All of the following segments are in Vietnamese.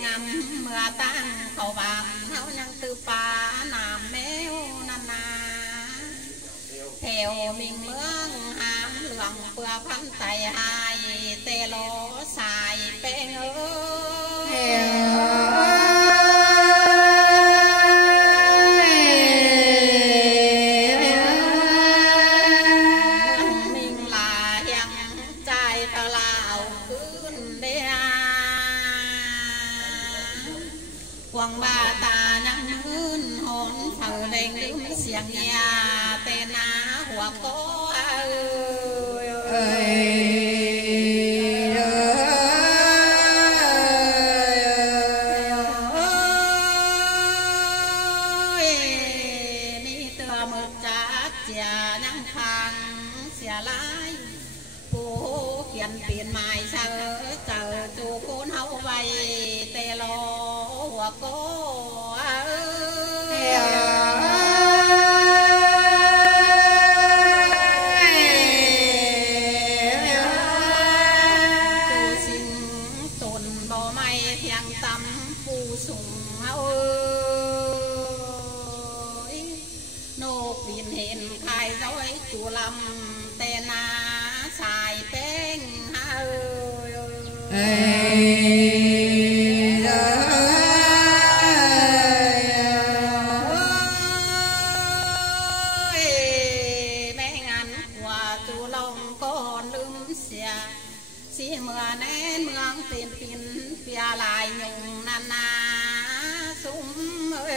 ngắm mưa tan cầu vàng hao nhang từ pa nam méo nan na theo mình mương hám lượng vừa phán tay hai tê lô xài beng quăng ba ta nhang mướn hồn thờ lên đứng xiềng nhà tên na hoặc có mi tựa mực chát chè nhang thang xẻ lái phố kiện tiền mai sao chờ chú cún hậu vay tê lô hoặc có chú lâm tên na xài tên bé ngắn qua chú long con lưng xia xi mưa nén mương tiền tiền pia lại nhung na na súng ơi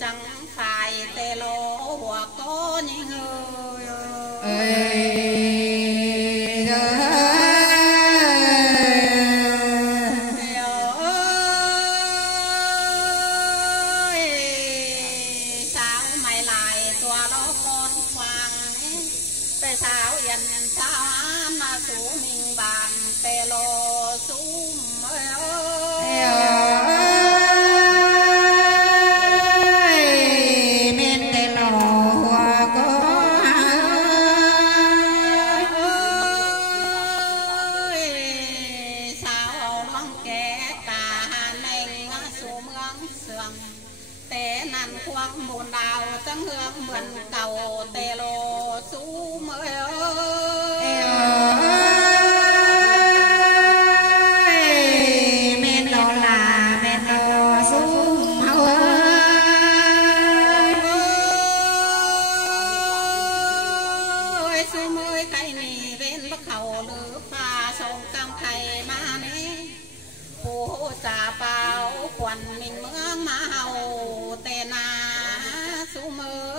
chẳng phải tê lô hoặc có những người sao mày lại tòa đó con khoang tại sao yên sao mà số mình bàn tê lô xuống té năn khoang buồn đào trắng hương mượn cầu tê lô sú mới ơi men lo là men lo sú ơi sú mới cây nì bên bắc khẩu lửa pha sông cam khay ma nế phố trà bao quần mình mưa má hầu tê na su mơ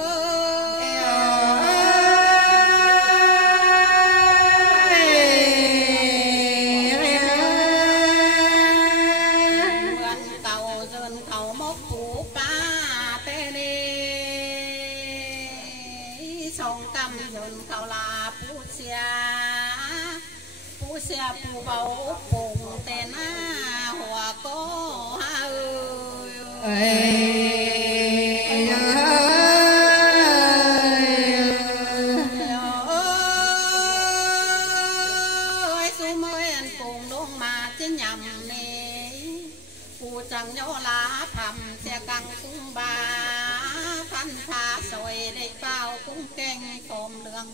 mượn cầu dơn cầu mốc phủ pa tê đi sông cam dơn cầu là phú xe phú bầu phùng tê na hòa có chẳng nhỏ lá thầm xe căng cũng ba phân pha sồi để bao cũng kênh phồm đường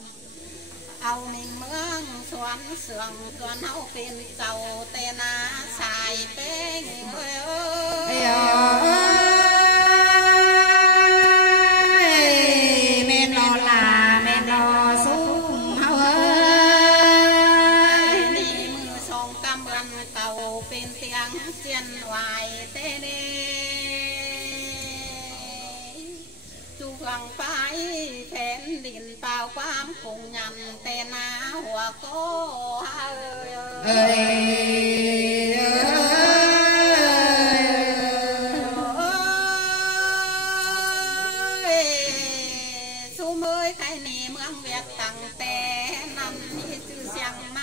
âu mình mướn xoắn sườn xoắn hậu phiền giàu tên na xài tế người ơi men lo là men lo xuống hậu ơi đi mưa sông cam ơn cầu phiền tiếng xiên hoài tế đi chú hoàng phái phén điện bao quám cùng nhằm tên na hòa cô ơi su mới khai nì เมืองเวียดตั้งแต่นั้นมีชื่อเสียงมา